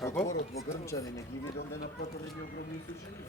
Како? Во Грмчани не ги видам да напратили огромни сушини.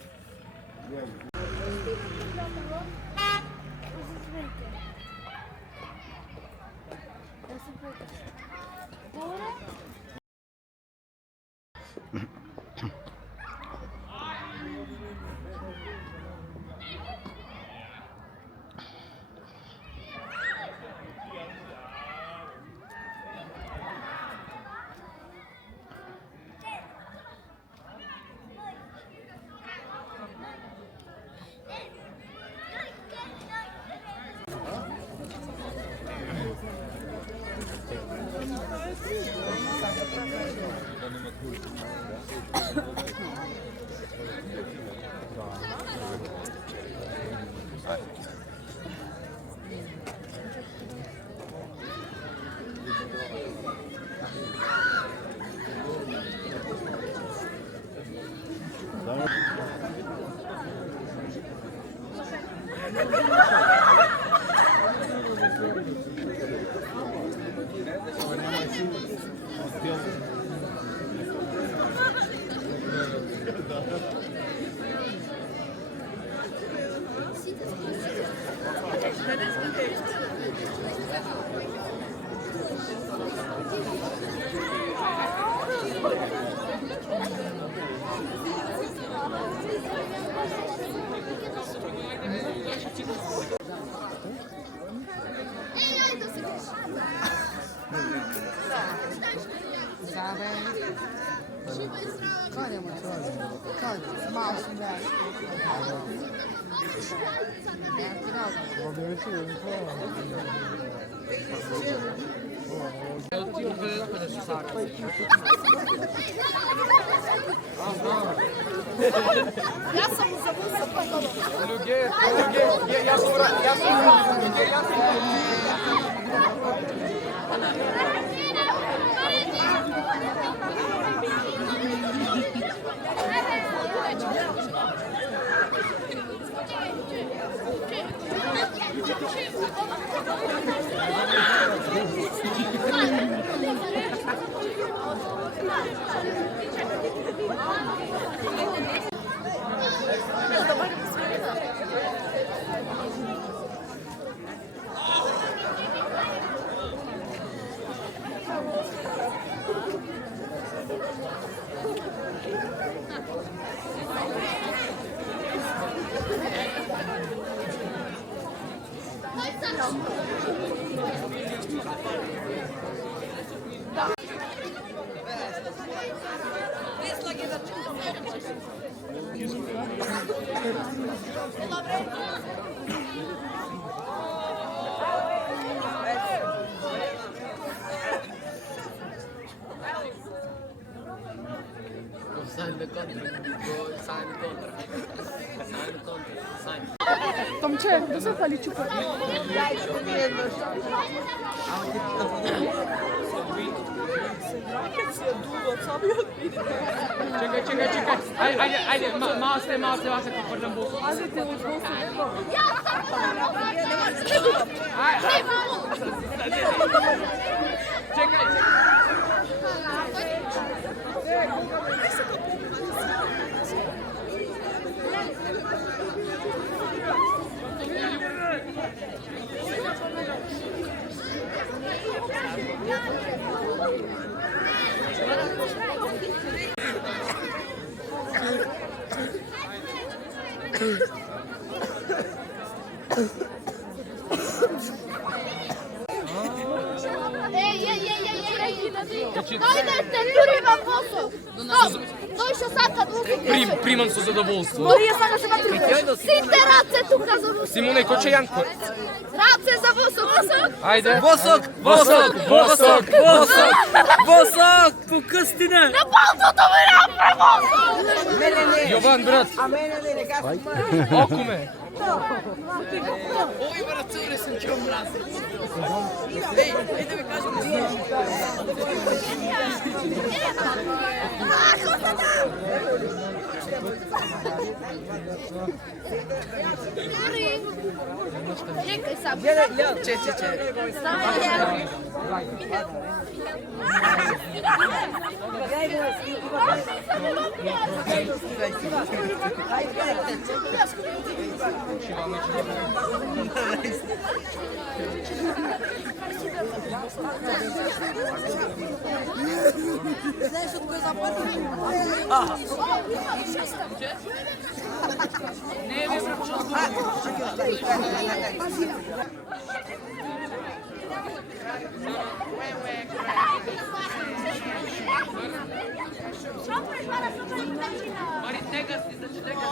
Ja sam uzavusao pa dobro. Ja Tomče, kdo se hvali čupa? Čekaj. Ajde, malo ste, kako prdam bosu. Pazite, u bosu nebo. Čekaj. Dojdete, turima posao. Došao sad kad uzim. Primam со задоволство. Morija sada se vatri. Site race tu kazavu. Simone, ko će Janko? Race za vosok. Ajde. Vosok, po krstine! Na palcu to mi napre vosok. Jovan, brat. A mene ne gasim. Okume. Ovi baracure sam ćeo mraziti. Ej, da mi kažem Ako se da! Čekaj sam. Če. Знаешь, от кое заплатиш? Не, не Mari, tega si, tega.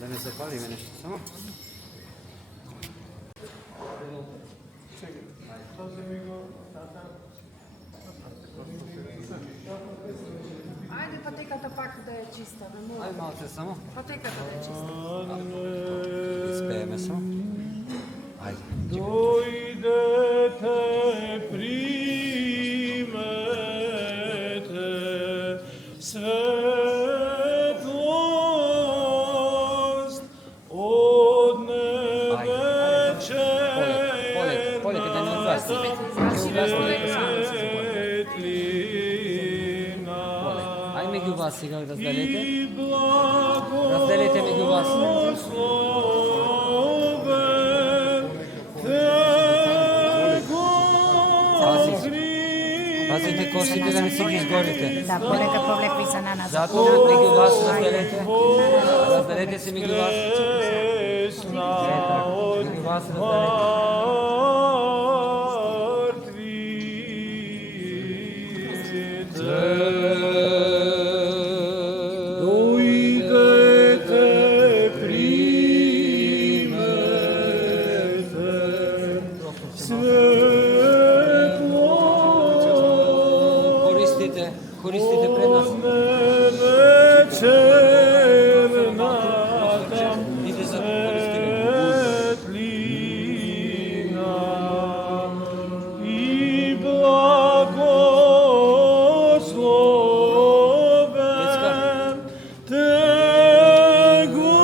Да не запалиме нешто само. Ајде патеката пак да е чиста, бе, моля. Ајде малце само. Патеката да е чиста. Испееме само. Ајде. Дојдете, примете светлост од небе Поле, да не угаси. светлина Ајде меѓу вас сега разделете. и благо Разделете меѓу вас. Пазите косите да не си ги изгорите. Да, полека повлекли се на нас. Затоа меѓу вас разделете. Разделете се меѓу вас. Меѓу вас разделете. Дојдете, примете светлост Користите пред нас. Иде за користите. Светлина и благословен те го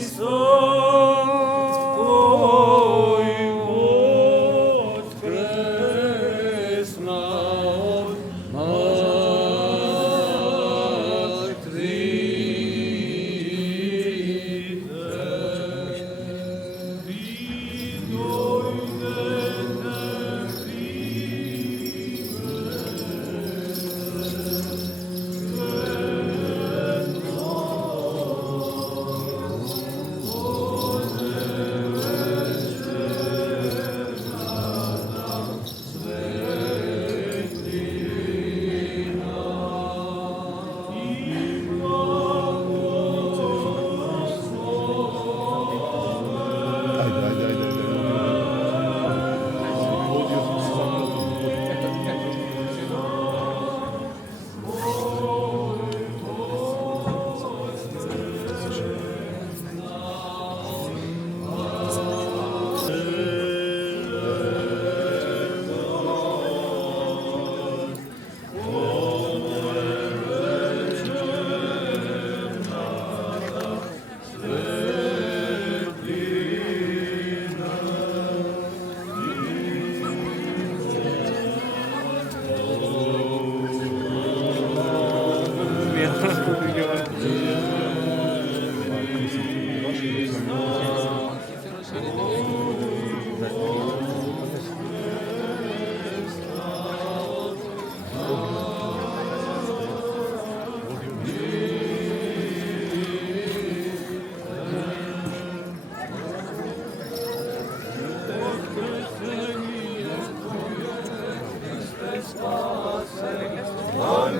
Христос, кој воскресна од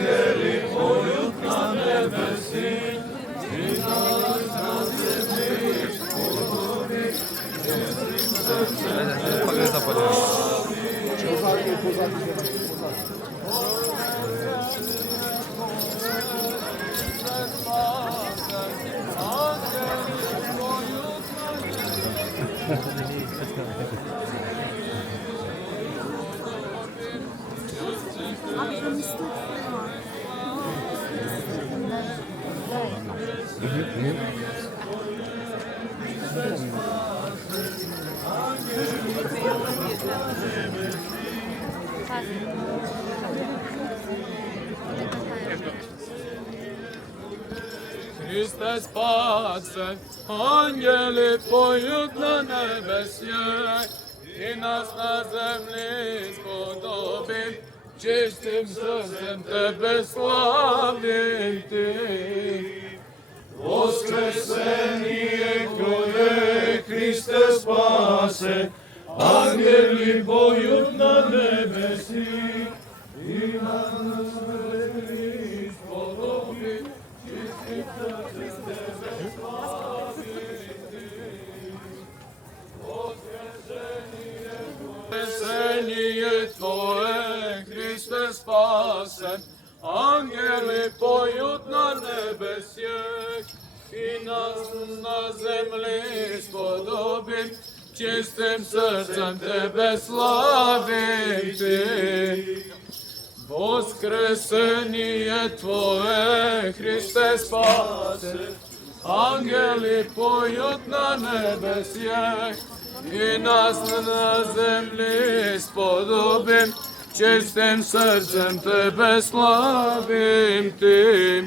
Hristos spasen, ангели поют на небесje, и нас на землі сподобив, чистим серцем тебе славим ти. Воскресение Твое, Христе спасе, ангели поют на небесі, і нас на землі сподобив, чистим серцем тебе славим ти. Воскресение Твое, Христе спасе, ангели поют на небесях, і нас на землі сподобим, чистим серцем тебе славим ти. Воскресение Твое, Христе спасе, ангели поют на небесях, і нас на землі сподобим, чистим серцем тебе славим ти.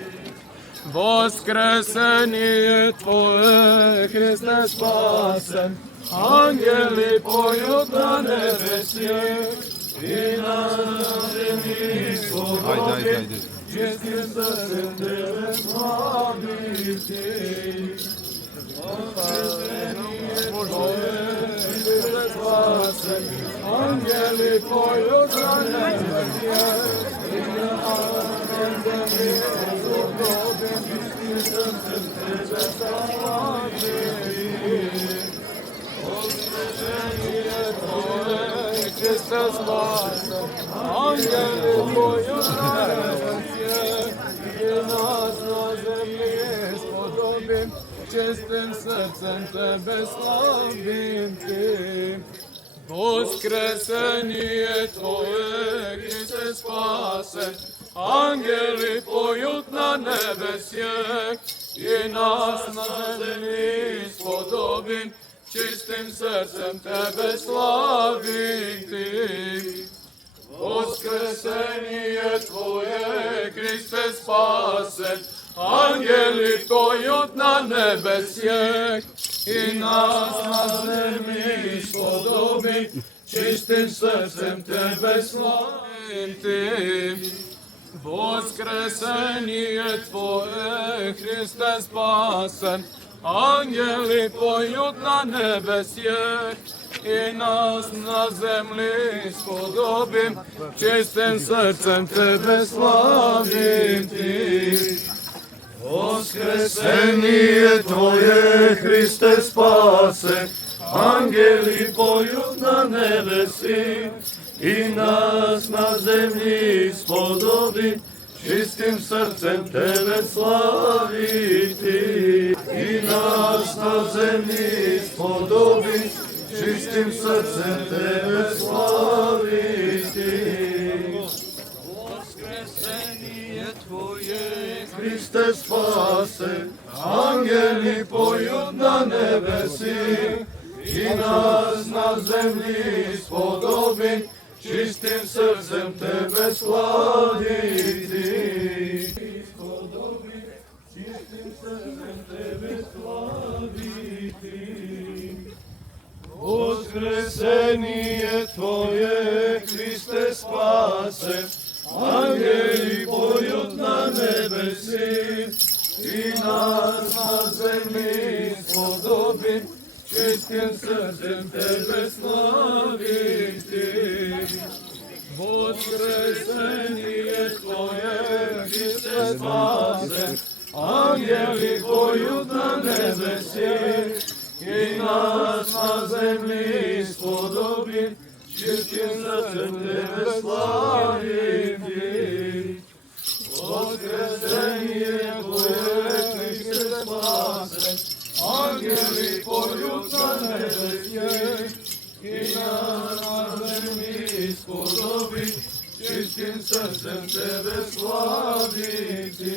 Воскресение Твое, Христе спасе, ангели поют на небесах, і нас на землі сподобим, чистим серцем тебе славим ти. Воскресение Твое, Христе спасе, ангели поют на небесах, і нас на землі сподобим, чистим серцем тебе славим ти. Воскресение Твое, Христе спасе, ангели поют на небесах, і нас на землі сподобим, чистим серцем тебе славим ти. Воскресение Твое, Христе спасе, ангели поют на небесях, і нас на землі сподобим, чистим серцем тебе славим ти. Воскресение Твое, Христе спасе, ангели поют на небесях, і нас на землі сподобим, чистим серцем тебе славим ти. Воскресение Твое, Христе спасе, ангели поют на небесях, і нас на землі сподобим, чистим серцем тебе славим ти. Воскресение Твое, Христе спасе, ангели поют на небесі, і нас на землі сподобим, чистим серцем тебе славити. І нас на землі сподобим, чистим серцем тебе славити. Воскресение Твое, Христе спасе, ангели поют на небесі, і нас на землі сподобим, чистим серцем тебе славити. Сподобим, чистим серцем тебе славити. Воскресение Твое, Христе спасе, ангели поют на небесі, і нас на землі сподобим, чистим серцем тебе славити. Воскресение Твое, Христе спасе, ангели поют на небесі, і нас на землі сподобим, чистим серцем тебе славити. Воскресение Твое, Христе спасе, ангели поют на небесі, і нас на землі сподобим, чистим серцем тебе славити.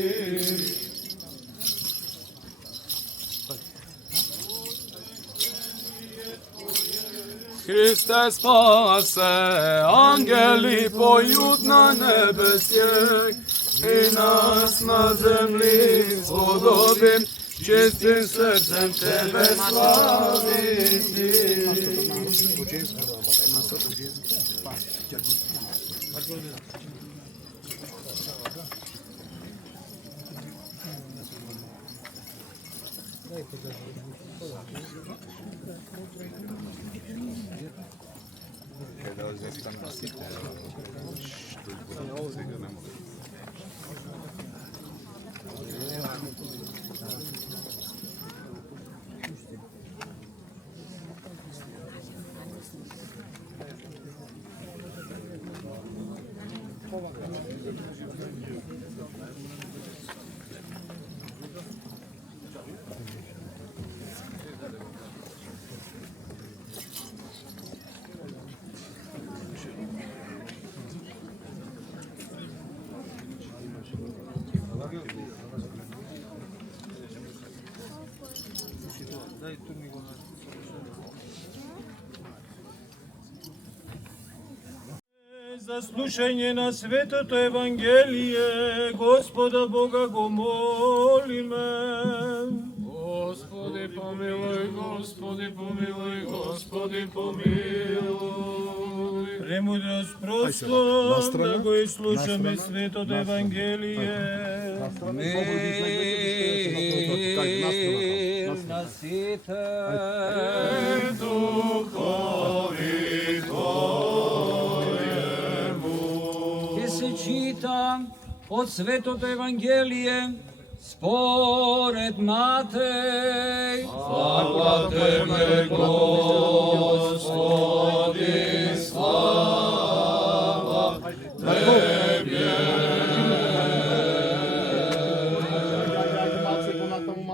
Христе спасе, ангели поют на небесје, и нас на земли сподобим, чистим срцем Тебе славити. За слушање на Светото Евангелие, Господа Бога го молиме. Господи помилуј, Господи помилуј, Господи помилуј. Премудрост простор, да го изслушаме Светото Евангелие. Мир на сите. Духови Твојему. Ке се чита од Светото Евангелие според Матеј. Слава Тебе, Господи, слава Тебе.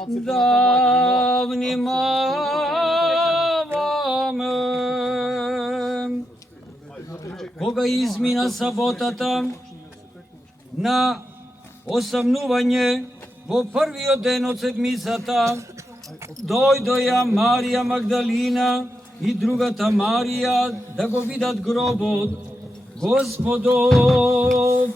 Да внимаваме. Кога измина саботата на осамнување во првиот ден од седмицата, дојдоја Марија Магдалина и другата Марија да го видат гробот Господов.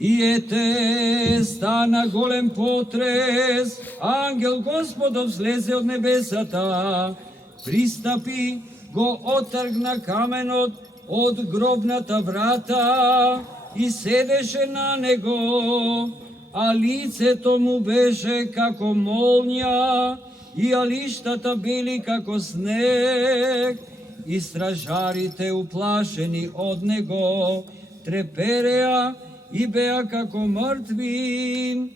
И ете, стана голем потрес, ангел Господов слезе од небесата, пристапи, го отргна каменот од гробната врата и седеше на него, а лицето му беше како молња и алиштата били како снег, и стражарите уплашени од него трепереа и беа како мртви.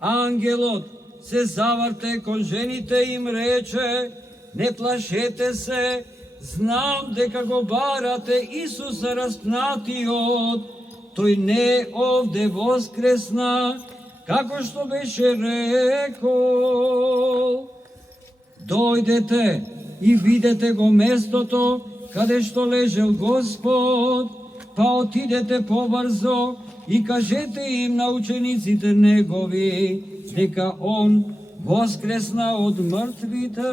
Ангелот се заврте кон жените и им рече: не плашете се, знам дека го барате Исуса распнатиот, тој не овде воскресна, како што беше рекол. Дојдете и видете го местото каде што лежел Господ, па отидете побрзо и кажете им на учениците негови дека он воскресна од мртвите.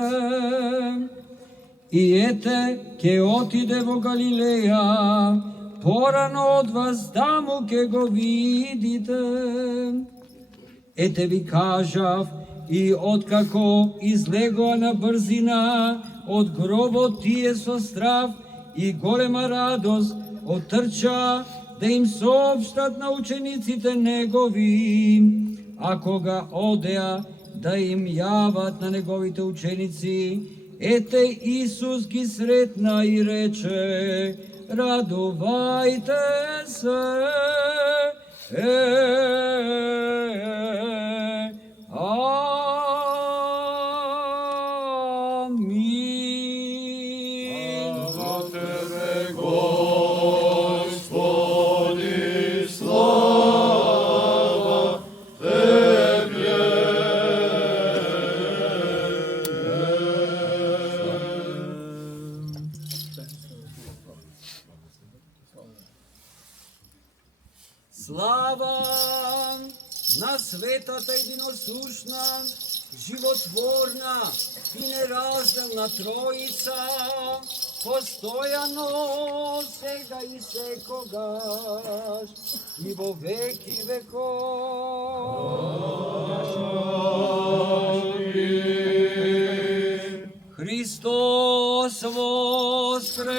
И ете, ке отиде во Галилеја, порано од вас таму ке го видите. Ете ви кажав, и откако излегоа на брзина од гробот тие со страв и голема радост, отрча да им соопштат на учениците негови. А кога одеа да им јават на неговите ученици, ете Исус ги сретна и рече: радувајте се. Слава на светата единосушна, животворна и неразделна Троица, постојано сега и секогаш и во веки веков. Христос воскресе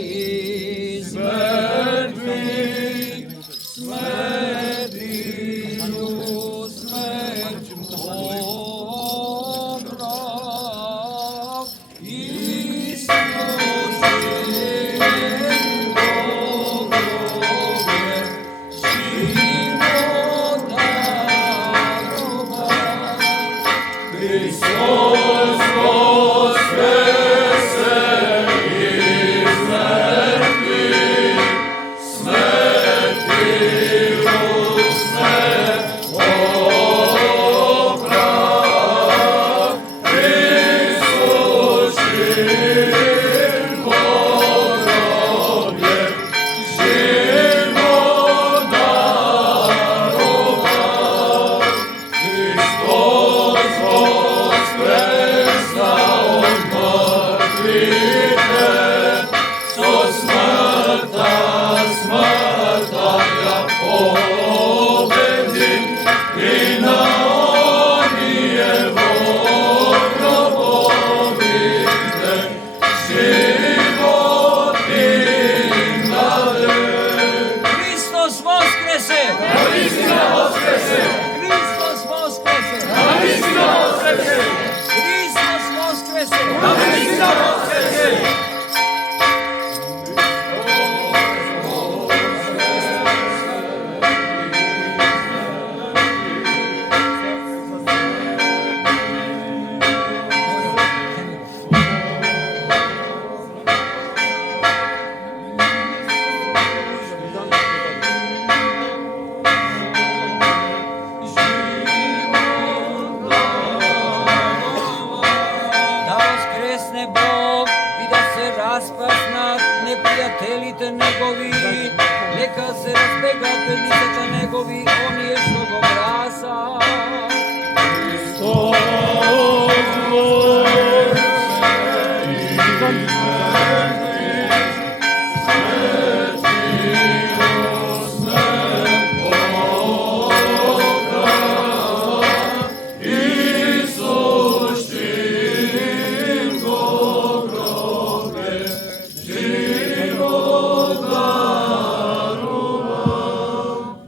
из мертвих, смертью смерть побрал, и служил Богове живот даровал. Христос воскресе из мертвых, смертью смерть побрал, присущим Богове живот даровал. Христос воскресна от мертвите, со смртта смртта победи, и на оние во гробовите живот им даде. Христос воскресе! Наистина воскресе! Христос воскресе! Наистина воскресе! Христос воскресе! Наистина воскресе! Да воскресне Бог и да се распаснат непријателите негови, нека се разбегат пред лицата негови оние што го мразат.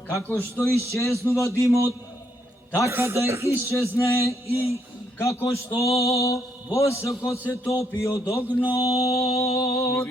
Како што исчезнува димот, така да исчезне и како што восокот се топи од огнот.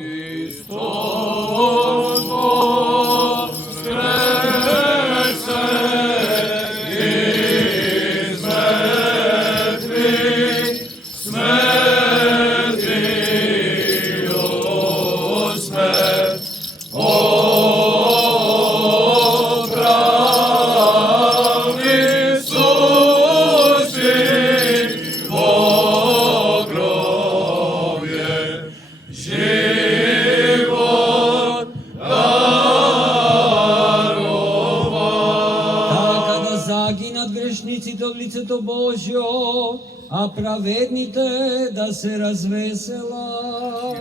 Така да загинат грешниците од лицето Божјо, а праведните да се развеселат.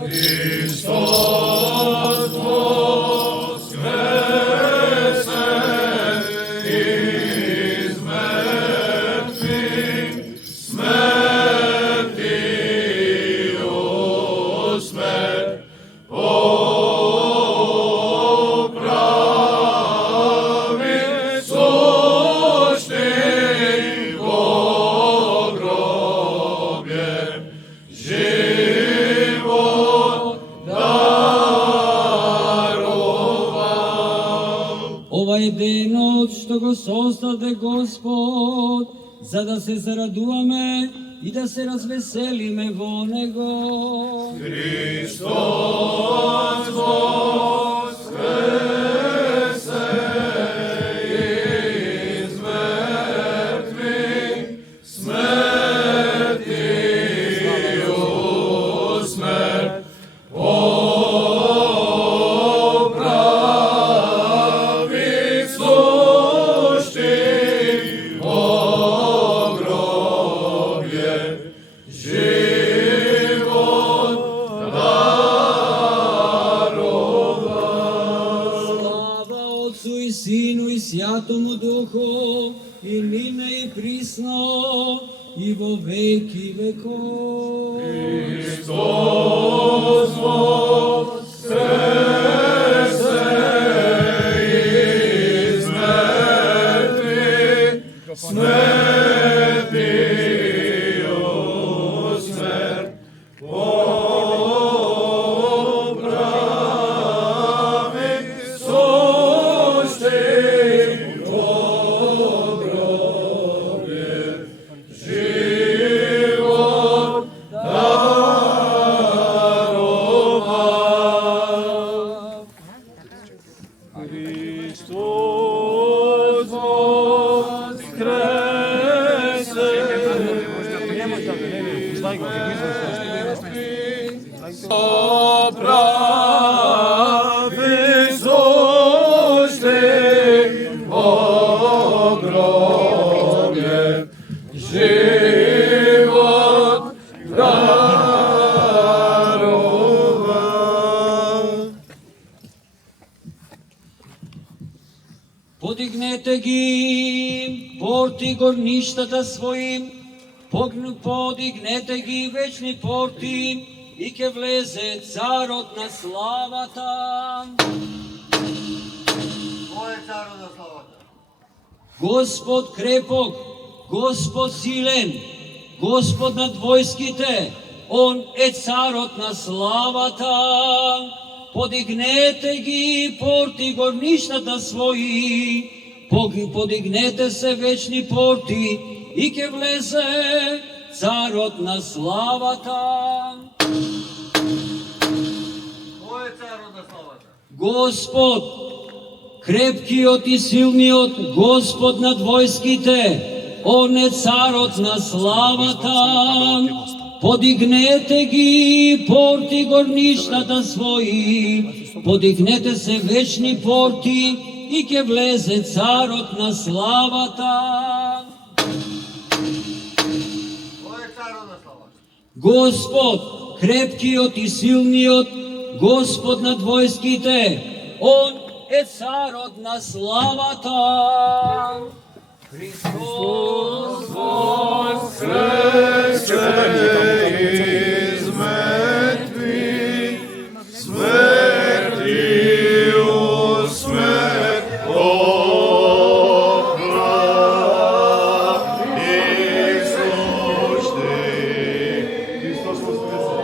Ова е денот што го создаде Господ, за да се зарадуваме и да се развеселиме во Него. Христос воскресе из мертвых, смертью смерть побрал, и сущий во во веки веков. Христос воскресе из мертвих, смертью смерть поправи, сущий в гробе живот даровав. Христос воскресе поправи, сущий в гробе живот даровав. Подигнете ги, порти горништата своим, подигнете ги вечни порти, и ке влезе царот на славата. Кој е царот на славата? Господ крепок, Господ силен, Господ над војските, Он е царот на славата. Подигнете ги, порти горништата своји, подигнете се вечни порти, и ке влезе царот на славата. Кој е царот на славата? Господ, крепкиот и силниот, Господ над војските, Он е царот на славата. Подигнете ги, порти горништата своји, подигнете се вечни порти, и ке влезе царот на славата. Кој е царот на славата? Господ, крепкиот и силниот, Господ над војските, Он е царот на славата. Христос Воскресе из мертвих, смертью смерть поправи, сущий. Христос воскресе.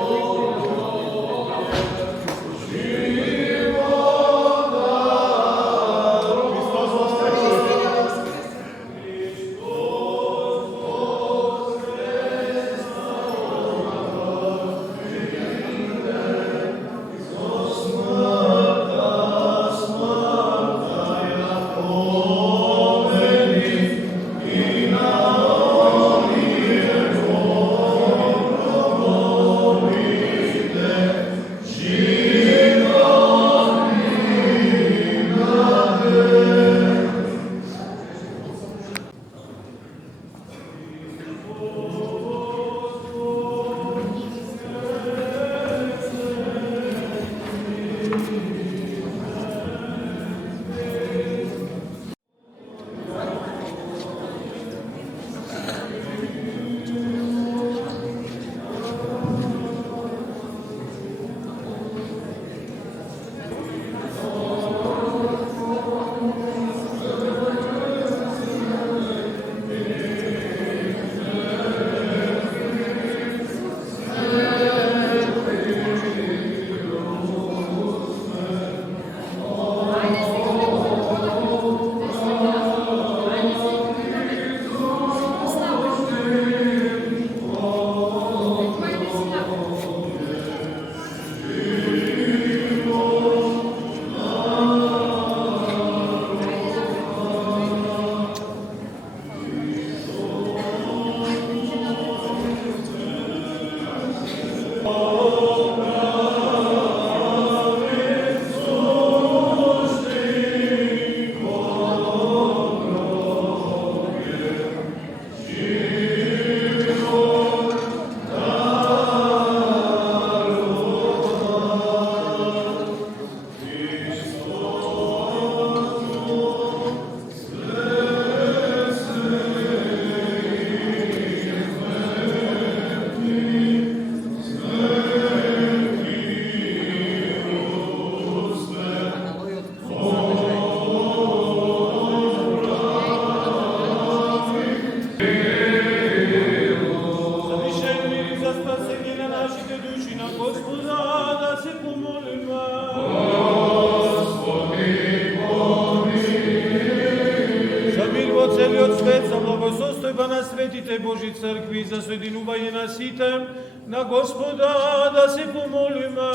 Христе Божи цркви за соединување на сите, на Господа да се помолиме.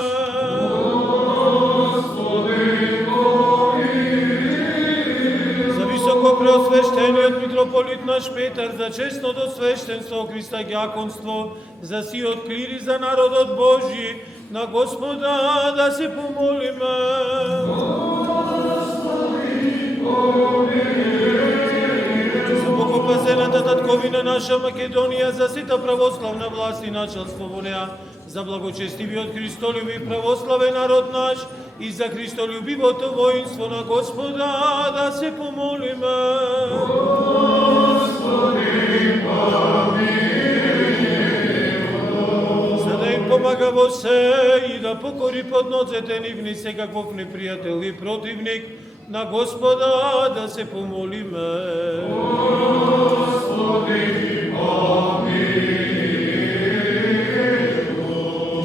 За високопреосвещениот митрополит наш Петар, за честното свештенство, Христа ѓаконство, за сиот клир и за народот Божи, на Господа да се помолиме. За богопазената татковина наша Македонија, за сита православна власт и началство во неа, за благочестивиот Христолюби православен народ наш и за Христолюбивото воинство на Господа да се помолиме. За да им помага во се и да покори под ноцете нивни секаков непријател и противник, на Господа да се помолиме.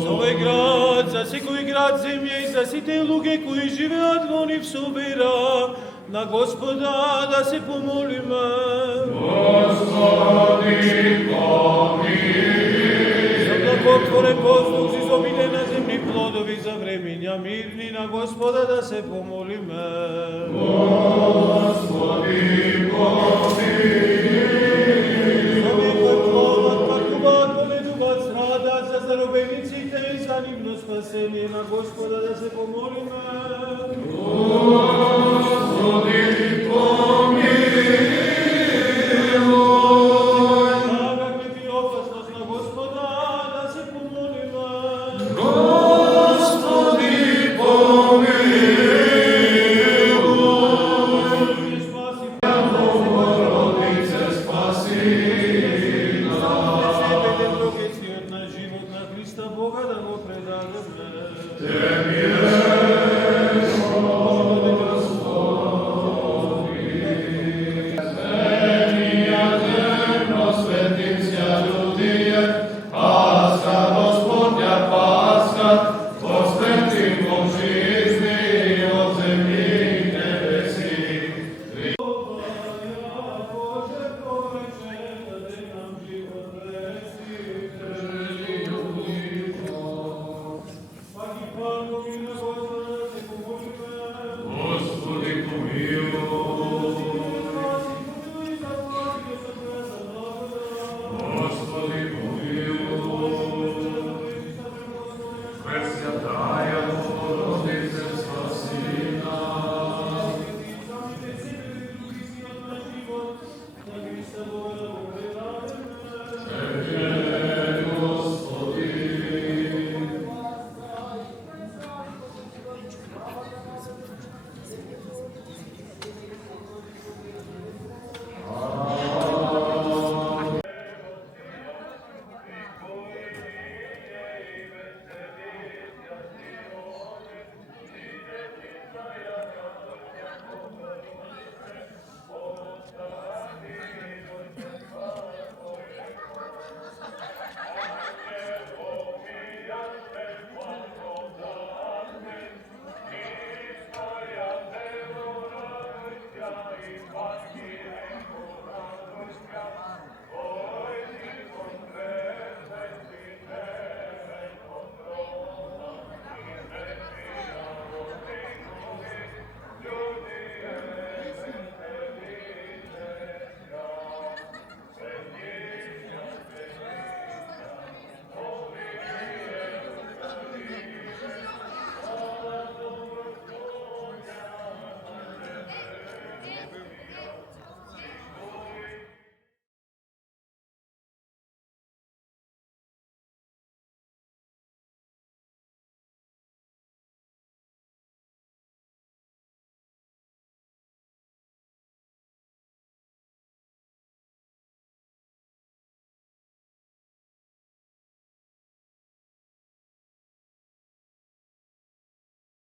За овој град, за секој град, земја и за сите луѓе кои живеат во нив собира, на Господа да се помолиме. За благотворен воздух, за изобилие на земни плодови, за времења мирни, на Господа да се помолиме. За овој плодот, патуваат, боледуваат, страдат, за заробениците и за нивно спасение, на Господа да се помолиме.